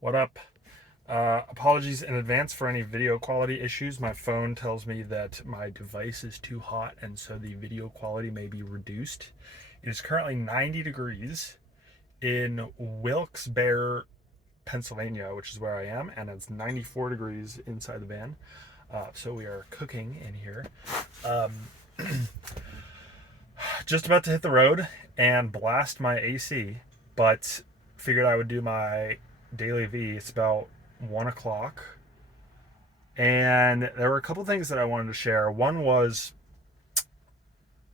What up? Apologies in advance for any video quality issues. My phone tells me that my device is too hot and so the video quality may be reduced. It is currently 90 degrees in Wilkes-Barre, Pennsylvania, which is where I am, and it's 94 degrees inside the van. So we are cooking in here. Um, just about to hit the road and blast my AC, but figured I would do my daily V. It's about 1 o'clock. And there were a couple things that I wanted to share. One was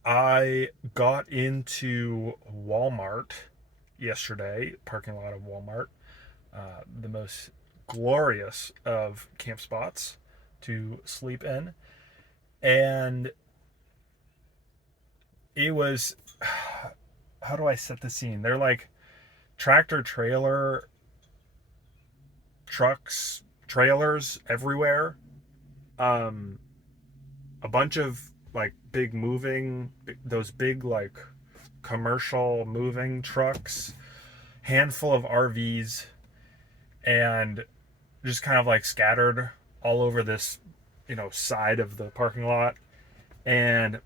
I got into Walmart yesterday, parking lot of Walmart, the most glorious of camp spots to sleep in. And it was, how do I set the scene? They're like tractor trailer trucks, trailers everywhere. Um, a bunch of like big moving, those big like commercial moving trucks, handful of RVs, and just kind of like scattered all over this, side of the parking lot. And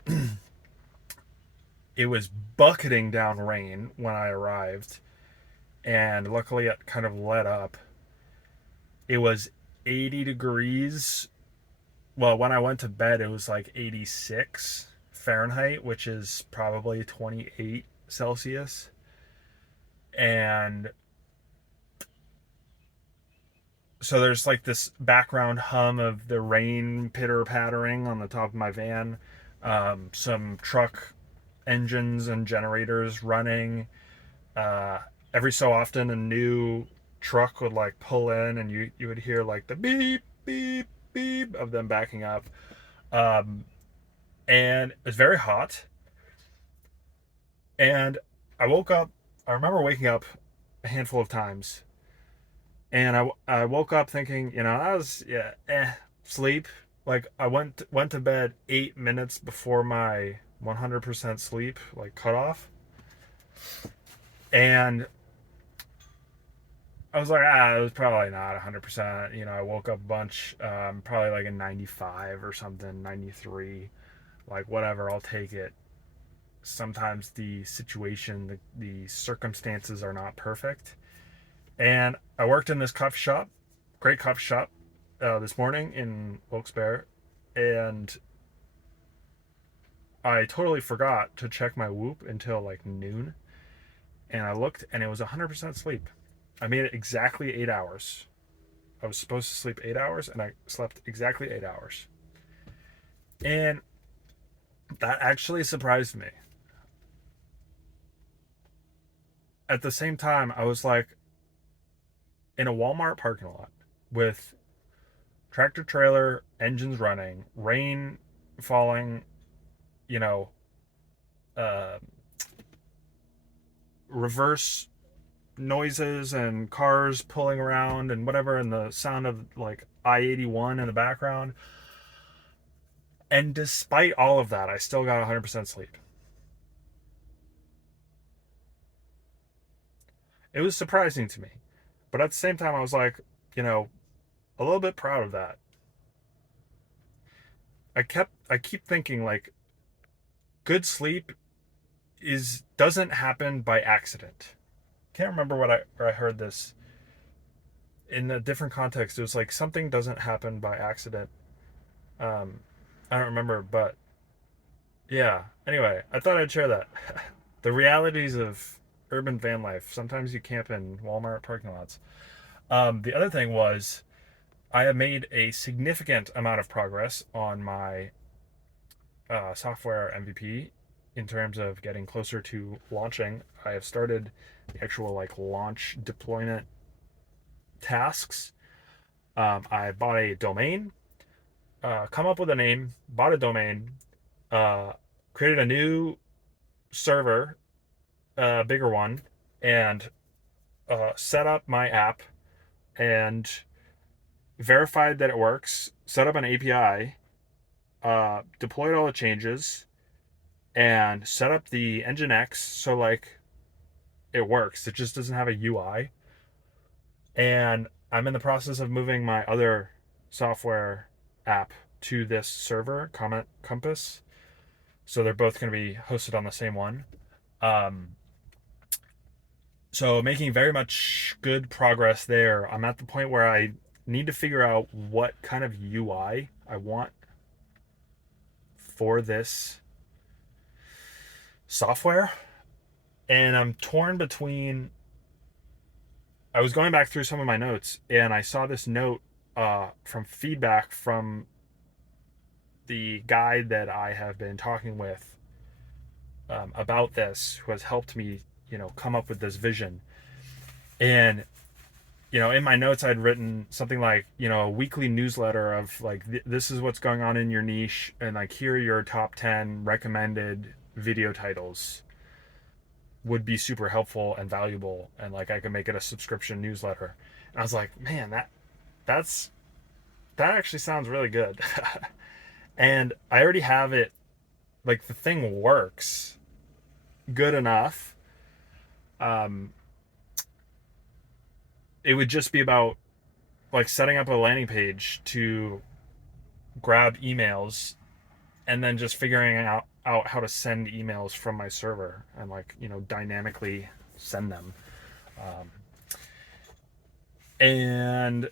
it was bucketing down rain when I arrived, and luckily it kind of let up. It was 80 degrees. Well, when I went to bed, it was like 86 Fahrenheit, which is probably 28 Celsius. And so there's like this background hum of the rain pitter pattering on the top of my van, some truck engines and generators running. Uh, every so often, a new truck would like pull in, and you would hear like the beep, beep, beep of them backing up. Um, and it's very hot. And I woke up. I remember waking up a handful of times, and I woke up thinking, I was sleep. Like I went to bed 8 minutes before my 100% sleep like cutoff, and I was like, it was probably not 100%. I woke up a bunch, probably like a 95 or something, 93, like whatever. I'll take it. Sometimes the situation, the circumstances are not perfect. And I worked in this coffee shop, great coffee shop, this morning in Wilkes-Barre, and I totally forgot to check my Whoop until like noon. And I looked, and it was 100% sleep. I made it exactly 8 hours. I was supposed to sleep 8 hours, and I slept exactly 8 hours. And that actually surprised me. At the same time, I was like in a Walmart parking lot with tractor trailer engines running, rain falling, you know, uh, reverse noises and cars pulling around and whatever, and the sound of like I-81 in the background. And despite all of that, I still got 100% sleep. It was surprising to me. But at the same time, I was like, you know, a little bit proud of that. I keep thinking like good sleep is doesn't happen by accident. Can't remember where I heard this in a different context. It was like something doesn't happen by accident. Um, I don't remember, but yeah. Anyway, I thought I'd share that. The realities of urban van life. Sometimes you camp in Walmart parking lots. The other thing was I have made a significant amount of progress on my software MVP in terms of getting closer to launching. I have started the actual like launch deployment tasks. I bought a domain, come up with a name, bought a domain, uh, created a new server, a bigger one, and set up my app and verified that it works. Set up an API, deployed all the changes, and set up the Nginx so like it works. It just doesn't have a UI. And I'm in the process of moving my other software app to this server, Comment Compass. So they're both going to be hosted on the same one. Um, so making very much good progress there. I'm at the point where I need to figure out what kind of UI I want for this software. And I'm torn between. I was going back through some of my notes and I saw this note from feedback from the guy that I have been talking with about this, who has helped me, come up with this vision. And in my notes, I'd written something like, a weekly newsletter of like, this is what's going on in your niche, and like, here are your top 10 recommended video titles would be super helpful and valuable. And like, I could make it a subscription newsletter. And I was like, man, that's, that actually sounds really good. And I already have it, like, the thing works good enough. Um, it would just be about like setting up a landing page to grab emails and then just figuring out how to send emails from my server and like dynamically send them. um, and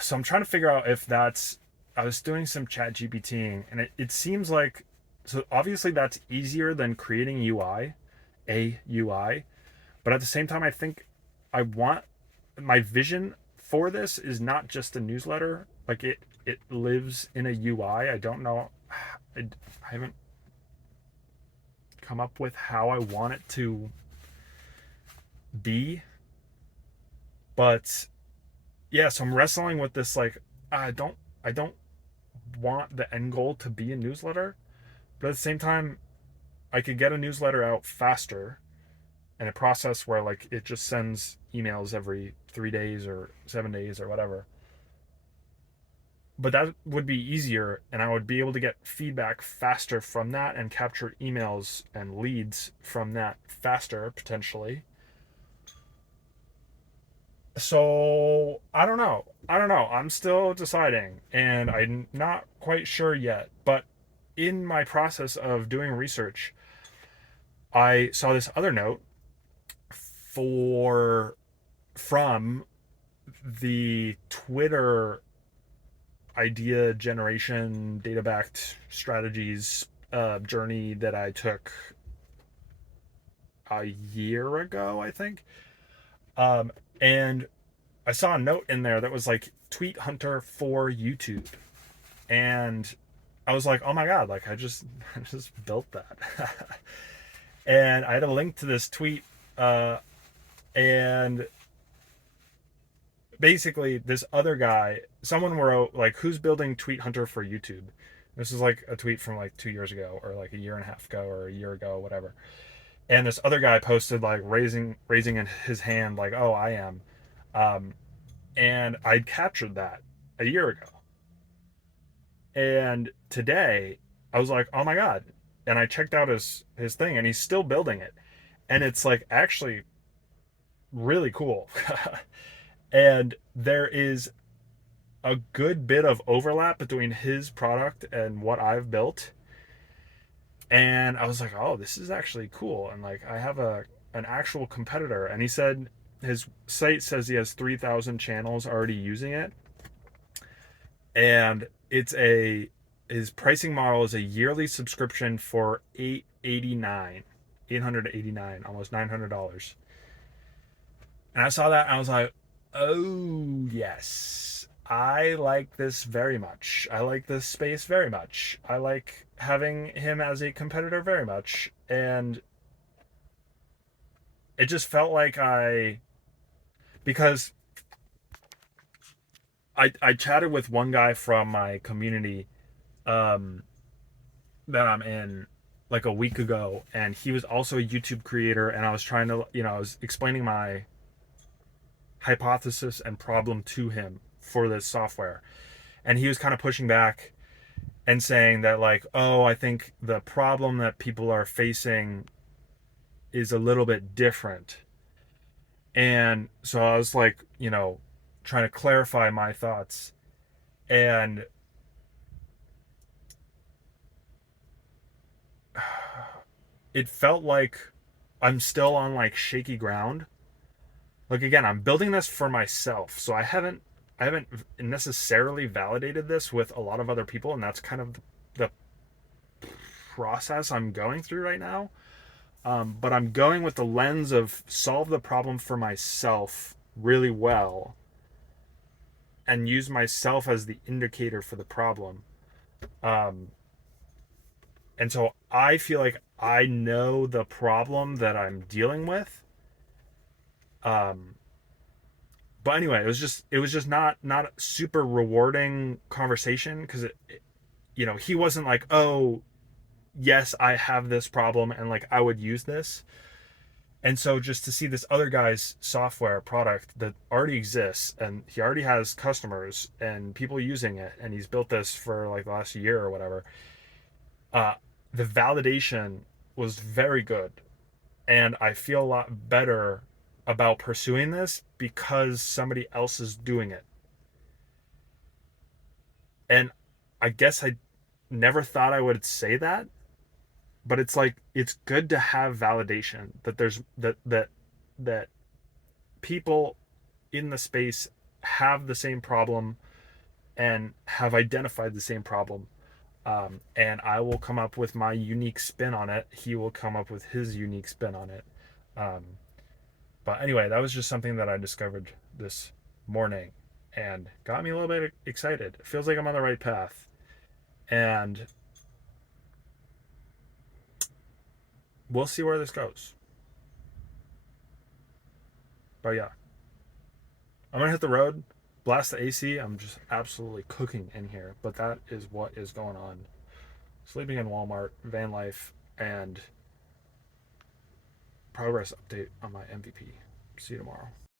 so I'm trying to figure out if that's, I was doing some chat GPTing and it seems like, so obviously that's easier than creating a UI, but at the same time I think I want, my vision for this is not just a newsletter. Like it lives in a UI. I don't know. I haven't come up with how I want it to be. But yeah, so I'm wrestling with this. Like, I don't want the end goal to be a newsletter, but at the same time, I could get a newsletter out faster and a process where like it just sends emails every 3 days or 7 days or whatever. But that would be easier and I would be able to get feedback faster from that and capture emails and leads from that faster potentially. So I don't know, I'm still deciding and I'm not quite sure yet, but in my process of doing research I saw this other note for from the Twitter idea generation data backed strategies journey that I took a year ago, I think. And I saw a note in there that was like Tweet Hunter for YouTube. And I was like, oh my God, like I just I just built that. And I had a link to this tweet, and basically this other guy, someone wrote like, who's building Tweet Hunter for YouTube? This is like a tweet from like 2 years ago or like a year and a half ago or a year ago, whatever. And this other guy posted like raising in his hand like, oh, I am. um, and I'd captured that a year ago, and today I was like, oh my God. And I checked out his thing and he's still building it, and it's like actually really cool. And there is a good bit of overlap between his product and what I've built. And I was like, oh, this is actually cool. And like, I have an actual competitor. And he said his site says he has 3,000 channels already using it. And it's a, his pricing model is a yearly subscription for $889, almost $900. And I saw that and I was like, oh, yes. I like this very much. I like this space very much. I like having him as a competitor very much. And it just felt like because I chatted with one guy from my community um, that I'm in like a week ago, and he was also a YouTube creator. And I was trying to, I was explaining my hypothesis and problem to him for this software. And he was kind of pushing back and saying that like, oh, I think the problem that people are facing is a little bit different. And so I was like, trying to clarify my thoughts. And it felt like I'm still on like shaky ground. Like again, I'm building this for myself. So I haven't necessarily validated this with a lot of other people, and that's kind of the process I'm going through right now. But I'm going with the lens of solve the problem for myself really well and use myself as the indicator for the problem. Um, and so I feel like I know the problem that I'm dealing with. Um, but anyway, it was just not a super rewarding conversation because he wasn't like, oh yes, I have this problem and like I would use this. And so just to see this other guy's software product that already exists and he already has customers and people using it and he's built this for like the last year or whatever, uh, the validation was very good. And I feel a lot better about pursuing this because somebody else is doing it. And I guess I never thought I would say that, but it's like it's good to have validation that there's that people in the space have the same problem and have identified the same problem. And I will come up with my unique spin on it. He will come up with his unique spin on it. Um, but anyway, that was just something that I discovered this morning and got me a little bit excited. It feels like I'm on the right path. And we'll see where this goes. But yeah, I'm going to hit the road, blast the AC. I'm just absolutely cooking in here. But that is what is going on. Sleeping in Walmart, van life, and progress update on my MVP. See you tomorrow.